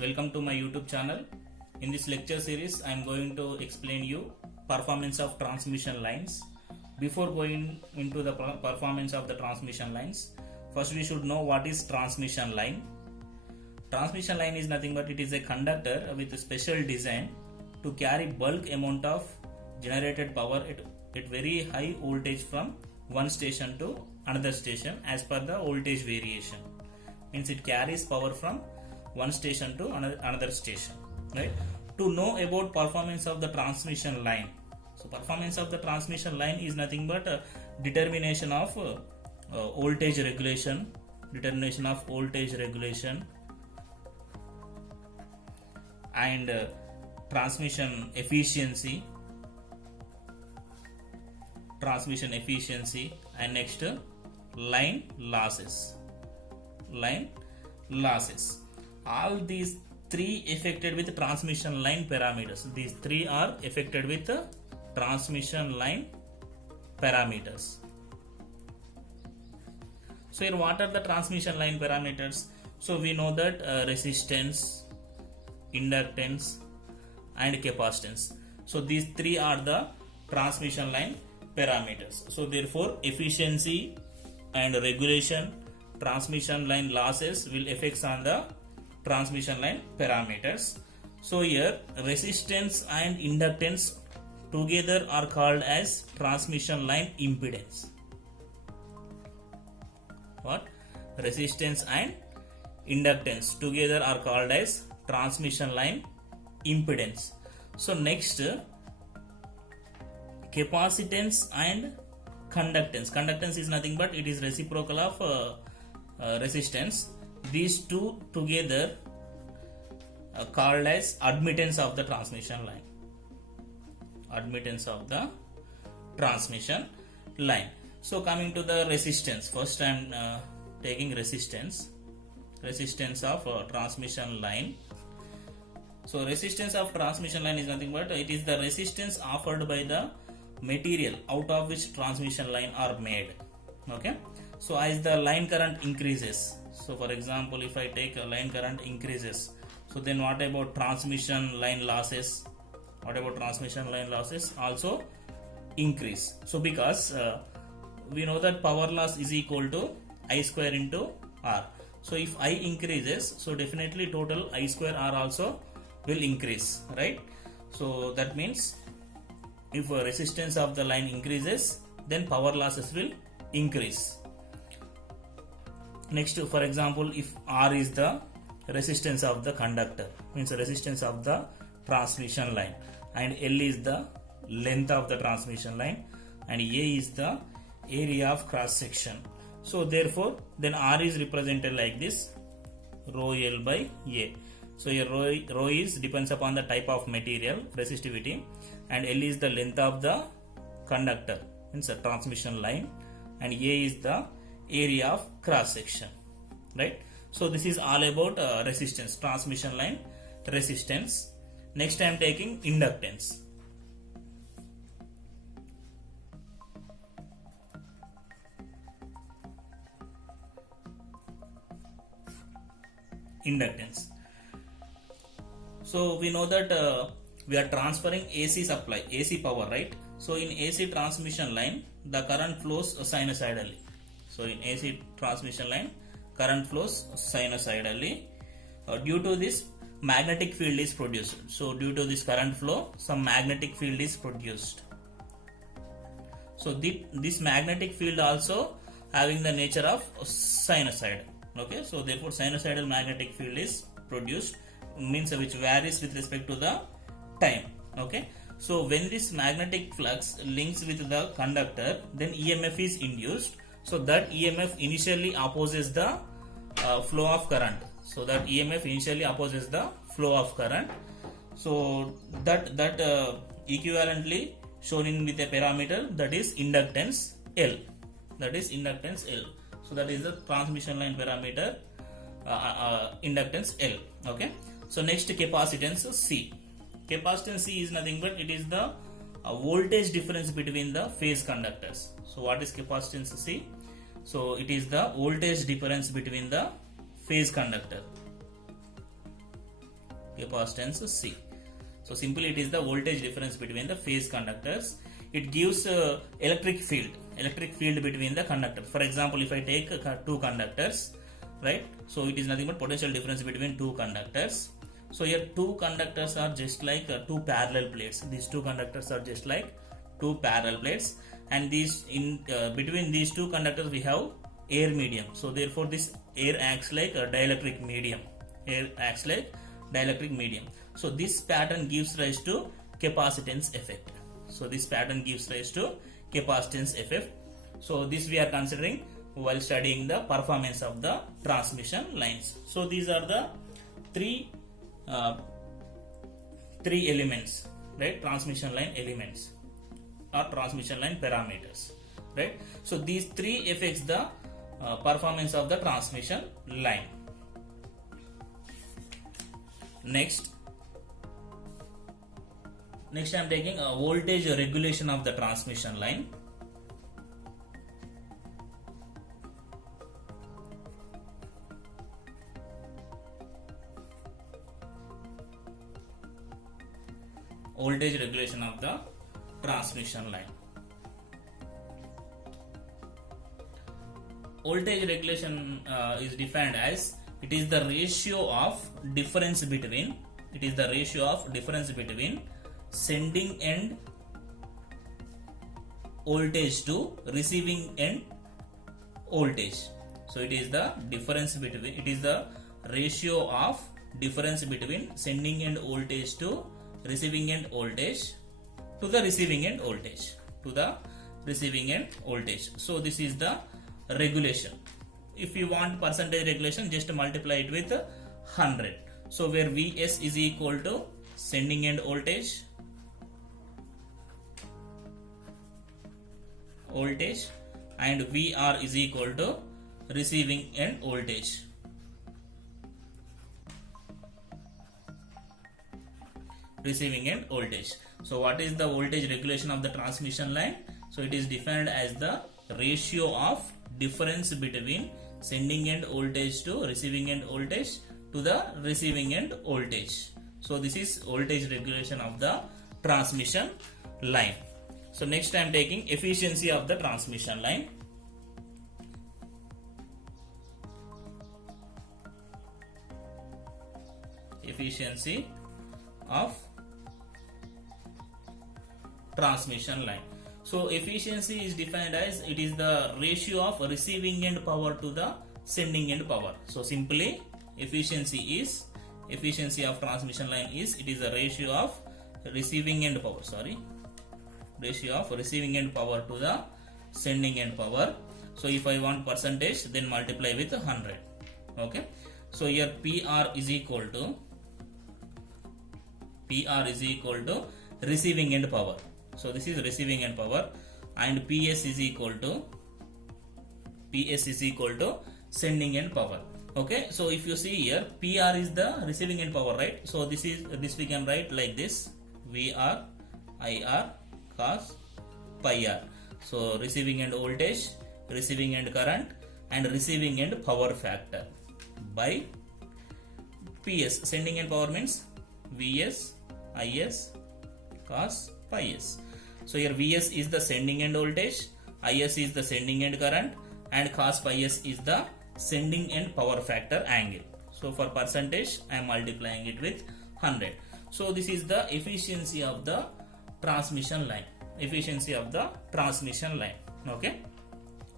welcome to my YouTube channel. In this lecture series, I am going to explain you performance of transmission lines. Before going into the performance of the transmission lines, first we should know what is transmission line. Transmission line is nothing but it is a conductor with a special design to carry bulk amount of generated power at very high voltage from one station to another station as per the voltage variation. Means it carries power from one station to another station, right? To know about performance of the transmission line, so performance of the transmission line is nothing but determination of voltage regulation, and transmission efficiency, and next line losses. All these three affected with transmission line parameters. These three are affected with transmission line parameters. So here what are the transmission line parameters? So we know that resistance, inductance and capacitance. So these three are the transmission line parameters. So therefore efficiency and regulation, transmission line losses will affect on the transmission line parameters. So here resistance and inductance together are called as transmission line impedance. What? Resistance and inductance together are called as transmission line impedance. So next, capacitance and conductance. Conductance is nothing but it is reciprocal of resistance. These two together are called as admittance of the transmission line. So coming to the resistance, first I am taking resistance of transmission line. So resistance of transmission line is nothing but it is the resistance offered by the material out of which transmission line are made. Okay. So as the line current increases, so for example if I take a line current increases, so then what about transmission line losses? Also increase. So because we know that power loss is equal to I square into R. So if I increases, so definitely total I square R also will increase, right? So that means if resistance of the line increases, then power losses will increase. Next, for example, if R is the resistance of the conductor, means the resistance of the transmission line, and L is the length of the transmission line, and A is the area of cross section. So therefore then R is represented like this, rho L by A. So here rho is depends upon the type of material, resistivity, and L is the length of the conductor, means the transmission line, and A is the area of cross section, right? So this is all about resistance, transmission line resistance. Next I am taking inductance. So we know that we are transferring AC supply, AC power, right? So in AC transmission line, the current flows sinusoidally. So in AC transmission line, current flows sinusoidally. Due to this, magnetic field is produced. So due to this current flow, some magnetic field is produced. So this magnetic field also having the nature of sinusoid. Okay, so therefore sinusoidal magnetic field is produced, means which varies with respect to the time. Okay, so when this magnetic flux links with the conductor, then EMF is induced. So that EMF initially opposes the flow of current. So So that equivalently shown in with a parameter, that is inductance L. So that is the transmission line parameter, inductance L. Okay. So next, capacitance C. Capacitance C is nothing but it is the voltage difference between the phase conductors. So what is capacitance C? So it is the voltage difference between the phase conductor. capacitance C. So simply it is the voltage difference between the phase conductors. It gives electric field between the conductors. For example, if I take two conductors, right? So it is nothing but potential difference between two conductors. So here two conductors are just like two parallel plates. These two conductors are just like two parallel plates, and these in between these two conductors we have air medium. So therefore this air acts like a dielectric medium. So this pattern gives rise to capacitance effect. So this we are considering while studying the performance of the transmission lines. So these are the three elements, right? Transmission line elements or transmission line parameters, right? So these three affects the performance of the transmission line. Next I am taking a voltage regulation of the transmission line. Voltage regulation of the transmission line. Voltage regulation is defined as it is the ratio of difference between sending end voltage to receiving end voltage. So it is the ratio of difference between sending end voltage to receiving end voltage to the receiving end voltage. So this is the regulation. If you want percentage regulation, just multiply it with 100. So where Vs is equal to sending end voltage and Vr is equal to receiving end voltage. So what is the voltage regulation of the transmission line? So it is defined as the ratio of difference between sending end voltage to receiving end voltage to the receiving end voltage. So this is voltage regulation of the transmission line. So next I am taking efficiency of the transmission line. Efficiency of transmission line. So efficiency is defined as it is the ratio of receiving end power to the sending end power. So simply efficiency of transmission line is it is the ratio of receiving end power to the sending end power. So if I want percentage, then multiply with 100. Okay. So here PR is equal to receiving end power. So this is receiving end power, and PS is equal to sending end power. Okay, so if you see here, PR is the receiving end power, right? So this we can write like this: VR IR cos pi R. So receiving end voltage, receiving end current, and receiving end power factor by PS. Sending end power means VS IS cos pi S. So here Vs is the sending end voltage, Is is the sending end current, and cos pi S is the sending end power factor angle. So for percentage, I am multiplying it with 100. So this is the efficiency of the transmission line. Okay.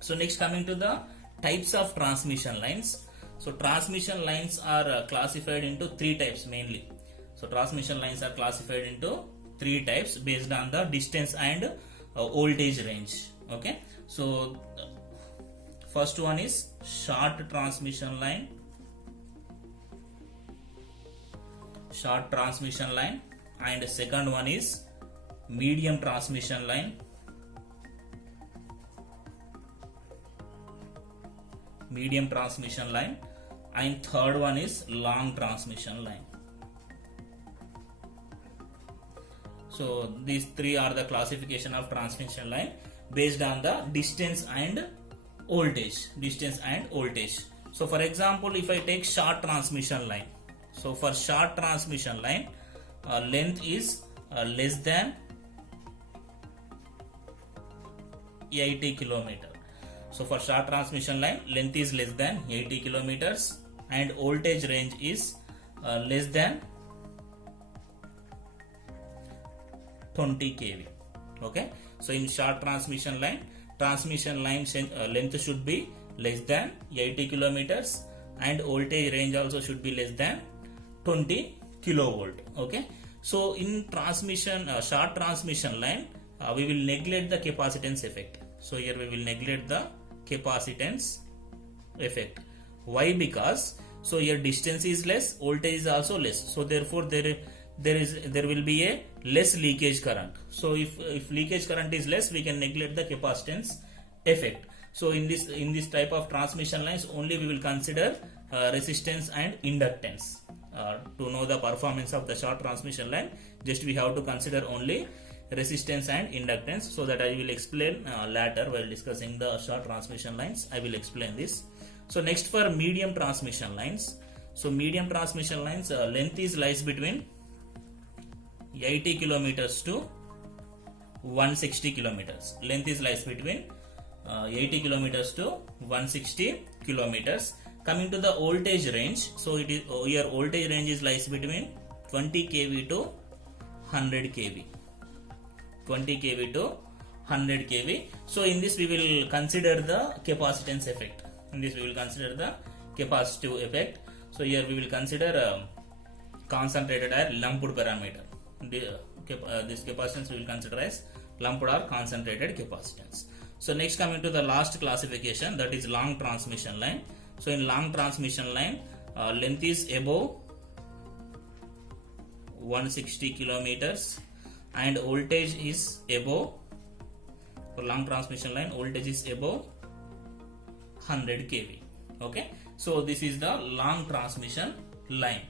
So next, coming to the types of transmission lines. So transmission lines are classified into three types mainly. So transmission lines are classified into three types based on the distance and voltage range. Okay. So first one is short transmission line. And second one is medium transmission line. And third one is long transmission line. So these three are the classification of transmission line based on the distance and voltage. So for example, if I take short transmission line, So for short transmission line, length is less than 80 kilometer. So for short transmission line, length is less than 80 kilometers and voltage range is less than 20 kV. Okay, so in short transmission line length should be less than 80 kilometers and voltage range also should be less than 20 kilovolt. Okay, so in transmission short transmission line, we will neglect the capacitance effect. So here we will neglect the capacitance effect. Why? Because so here distance is less, voltage is also less, so therefore there will be a less leakage current. So if leakage current is less, we can neglect the capacitance effect. So in this type of transmission lines only we will consider resistance and inductance. To know the performance of the short transmission line, just we have to consider only resistance and inductance, so that I will explain later while discussing the short transmission lines. I will explain this. So next, for medium transmission lines. So medium transmission lines length is lies between 80 kilometers to 160 kilometers. Length is lies between 80 kilometers to 160 kilometers. Coming to the voltage range, so it is here voltage range is lies between 20 kV to 100 kV. 20 kV to 100 kV. So in this we will consider the capacitance effect. In this we will consider the capacitive effect. So here we will consider concentrated or lumped parameter. This capacitance we will consider as lumped or concentrated capacitance. So next, coming to the last classification, that is long transmission line. So in long transmission line, length is above 160 kilometers and voltage is above, for long transmission line voltage is above 100 kV. Okay, so this is the long transmission line.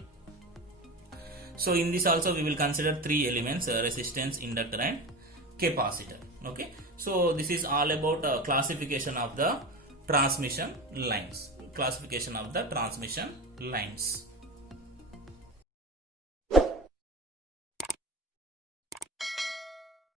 So in this also we will consider three elements: resistance, inductor and capacitor. Okay, so this is all about classification of the transmission lines.